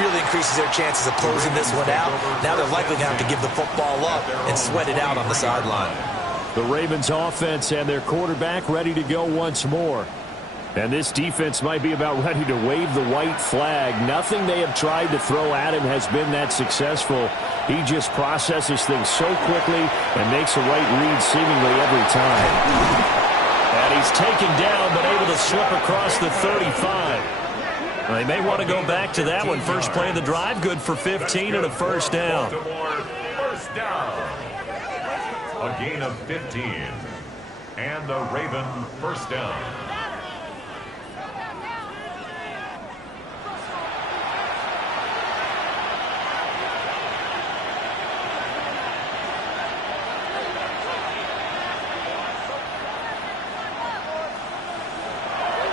really increases their chances of closing this one out. Now they're likely going to have to give the football up and sweat it out on the sideline. The Ravens offense and their quarterback ready to go once more. And this defense might be about ready to wave the white flag. Nothing they have tried to throw at him has been that successful. He just processes things so quickly and makes a right read seemingly every time. And And he's taken down, but able to slip across the 35. Well, they may want to go back to that one. First play of the drive, good for 15 and a first down. First down. A gain of 15. And the Raven first down.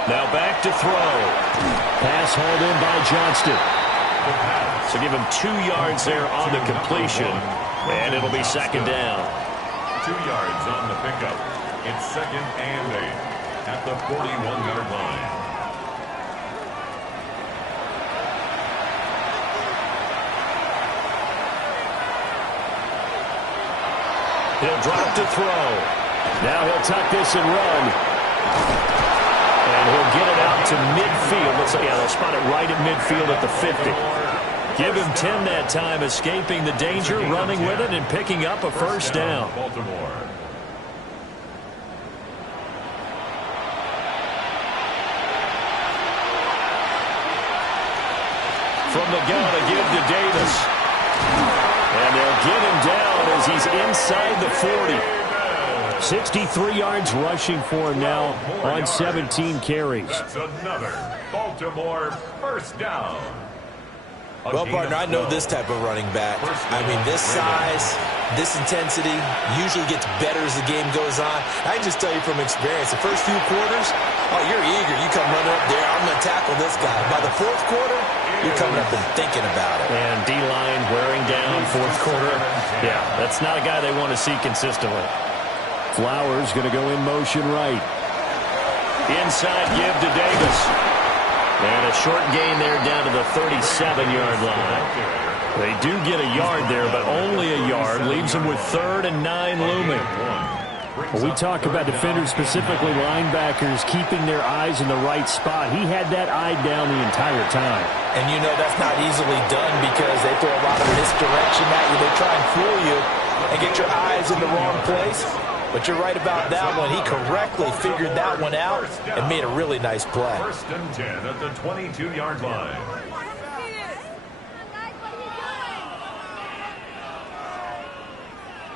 Now back to throw. Pass hauled in by Johnston. So give him 2 yards there on the completion. And it'll be second down. 2 yards on the pickup. It's second and 8 at the 41-yard line. He'll drop to throw. Now he'll tuck this and run. And he'll get it out to midfield. Looks like, yeah, they'll spot it right at midfield at the 50. Give him 10 that time, escaping the danger, running with it, and picking up a first down. Baltimore. From the gun, a give to Davis. And they'll get him down as he's inside the 40. 63 yards rushing for him now on 17 carries. That's another Baltimore first down. Well, partner, I know this type of running back. I mean, this size, this intensity usually gets better as the game goes on. I can just tell you from experience, the first few quarters, oh, you're eager. You come running up there, I'm going to tackle this guy. By the fourth quarter, you're coming up and thinking about it. And D-line wearing down fourth quarter. Yeah, that's not a guy they want to see consistently. Flowers going to go in motion right. Inside give to Davis. And a short gain there down to the 37-yard line. They do get a yard there, but only a yard. Leaves them with 3rd and 9 looming. Well, we talk about defenders, specifically linebackers, keeping their eyes in the right spot. He had that eye down the entire time. And you know that's not easily done because they throw a lot of misdirection at you. They try and fool you and get your eyes in the wrong place. But you're right about that one. He correctly figured that one out and made a really nice play. First and 10 at the 22-yard line.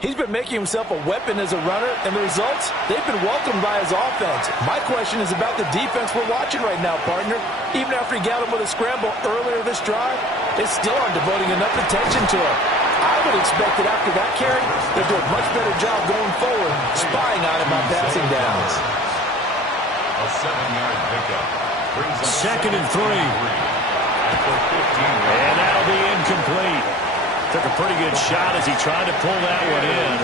He's been making himself a weapon as a runner, and the results, they've been welcomed by his offense. My question is about the defense we're watching right now, partner. Even after he got him with a scramble earlier this drive, they still aren't devoting enough attention to him. I would expect that after that carry, they'll do a much better job going forward, spying on him on passing downs. A 7-yard pickup. Second and 3. And that'll be incomplete. Took a pretty good shot as he tried to pull that one in.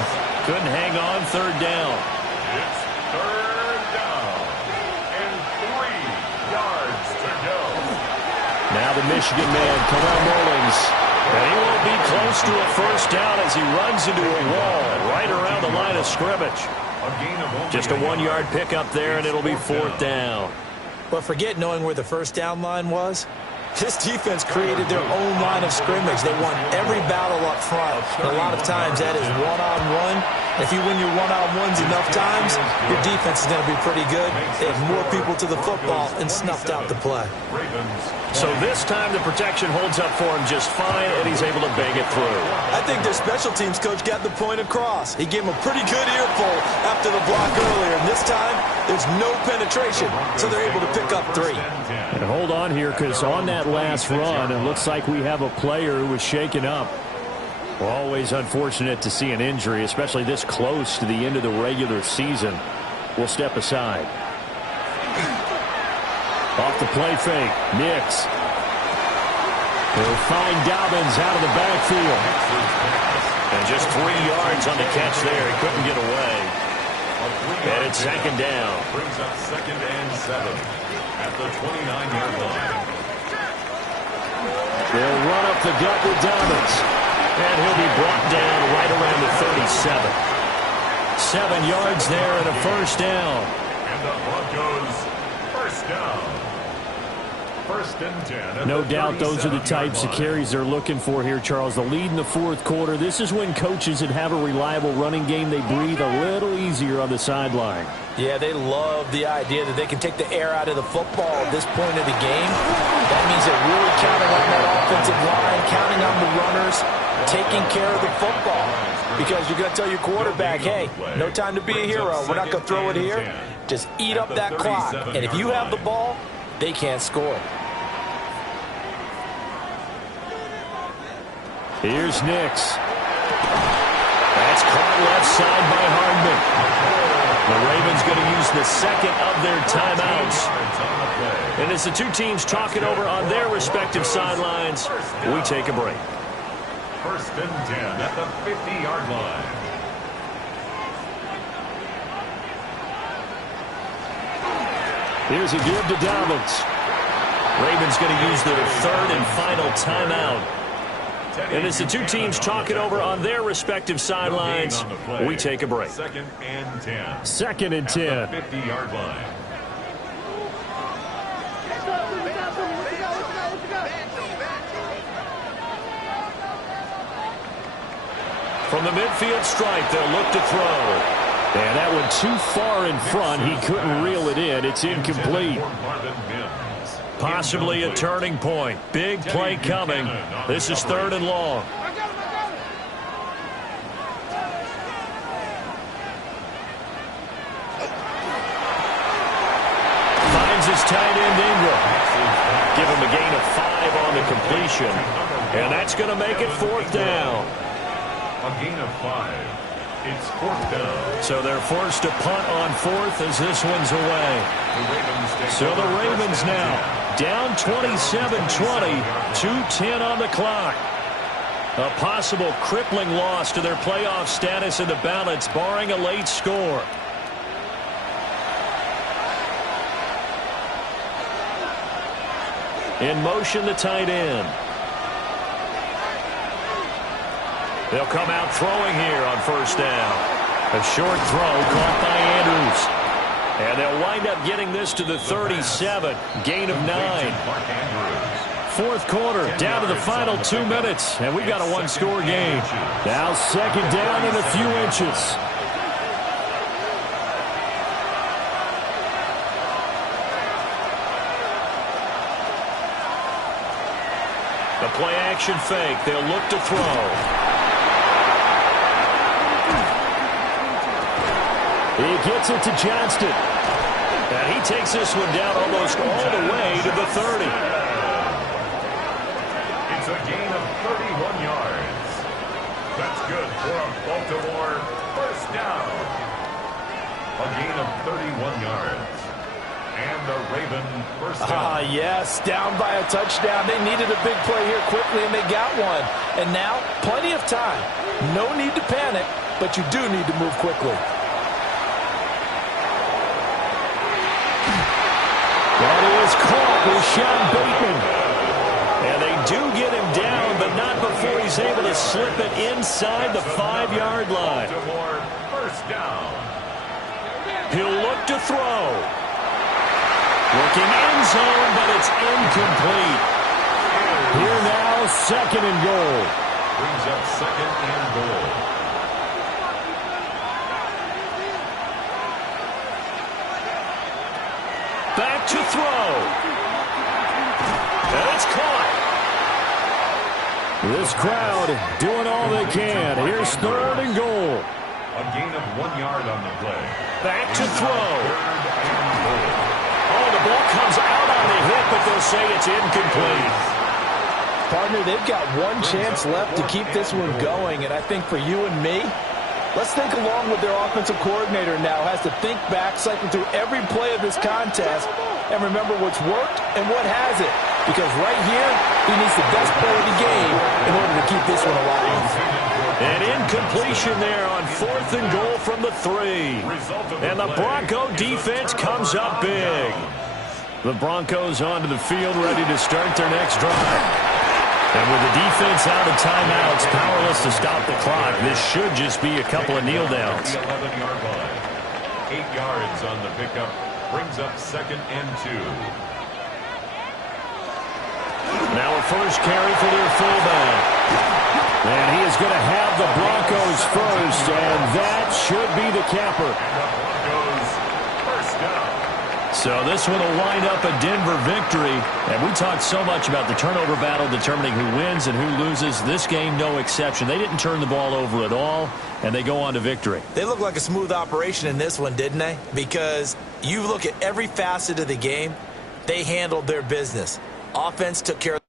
Couldn't hang on, 3rd down. It's 3rd down. And 3 yards to go. Now the Michigan man, Khalil Mullins. And he won't be close to a first down as he runs into a wall right around the line of scrimmage. Just a 1-yard pickup there, and it'll be 4th down. But forget knowing where the first down line was. This defense created their own line of scrimmage. They won every battle up front. And a lot of times that is one-on-one. If you win your one-on-ones enough times, your defense is going to be pretty good. They had more people to the football and snuffed out the play. So this time the protection holds up for him just fine, and he's able to bang it through. I think their special teams coach got the point across. He gave him a pretty good earful after the block earlier. And this time, there's no penetration, so they're able to pick up 3. And hold on here, because on that last run, it looks like we have a player who was shaken up. Well, always unfortunate to see an injury, especially this close to the end of the regular season. We'll step aside. Off the play fake, Nix. He'll find Dobbins out of the backfield. And just 3 yards on the catch there. He couldn't get away. And it's second down. Brings up 2nd and 7 at the 29-yard line. They'll run up the gut with Dobbins. And he'll be brought down right around the 37. 7 yards there and a first down. And the Broncos first down. First and 10. No doubt those are the types of carries they're looking for here, Charles. The lead in the fourth quarter. This is when coaches that have a reliable running game, they breathe a little easier on the sideline. Yeah, they love the idea that they can take the air out of the football at this point of the game. That means they're really counting on that offensive line, counting on the runners, taking care of the football. Because you're going to tell your quarterback, hey, no time to be a hero. We're not going to throw it here. Just eat up that clock. And if you have the ball, they can't score. Here's Nix. That's caught left side by Hardman. The Ravens going to use the second of their timeouts. And as the two teams talk it over on their respective sidelines, we take a break. First and 10 at the 50-yard line. Here's a give to Dobbins. Ravens going to use their third and final timeout. And as the two teams talk it over on their respective sidelines, we take a break. Second and 10. Second and 10. 50-yard line. From the midfield stripe, they'll look to throw. And that one too far in front. He couldn't reel it in. It's incomplete. Possibly a turning point. Big play coming. This is third and long. Finds his tight end Ingram. Give him a gain of 5 on the completion. And that's going to make it fourth down. A gain of 5. It's fourth down. So they're forced to punt on fourth as this one's away. So the Ravens now down 27-20, 2:10 on the clock. A possible crippling loss to their playoff status in the balance, barring a late score. In motion, the tight end. They'll come out throwing here on first down. A short throw caught by Andrews. And they'll wind up getting this to the 37. Gain of 9. Fourth quarter, down to the final 2 minutes. And we've got a one-score game. Now second down and a few inches. The play action fake. They'll look to throw. He gets it to Johnston. And he takes this one down almost all the way to the 30. It's a gain of 31 yards. That's good for a Baltimore first down. A gain of 31 yards. And the Raven first down. Yes, down by a touchdown. They needed a big play here quickly, and they got one. And now, plenty of time. No need to panic, but you do need to move quickly. That is caught with Sean Bateman. And they do get him down, but not before he's able to slip it inside the 5-yard line. First down. He'll look to throw. Looking end zone, but it's incomplete. Here now, second and goal. Brings up second and goal. Back to throw. And it's caught. This crowd doing all they can. Here's third and goal. A gain of 1 yard on the play. Back to throw. Oh, the ball comes out on the hit, but they'll say it's incomplete. Partner, they've got one chance left to keep this one going, and I think for you and me, let's think along with their offensive coordinator now. Has to think back, cycle through every play of this contest, and remember what's worked and what hasn't. Because right here, he needs the best play of the game in order to keep this one alive. An incompletion there on fourth and goal from the 3. And the Bronco defense comes up big. The Broncos onto the field, ready to start their next drive. And with the defense out of timeouts, powerless to stop the clock, this should just be a couple of kneel downs. 11-yard line. 8 yards on the pickup. Brings up second and 2. Now a first carry for their fullback. And he is going to have the Broncos first, and that should be the capper. Broncos first down. So this one will wind up a Denver victory. And we talked so much about the turnover battle determining who wins and who loses. This game, no exception. They didn't turn the ball over at all, and they go on to victory. They look like a smooth operation in this one, didn't they? Because you look at every facet of the game, they handled their business. Offense took care of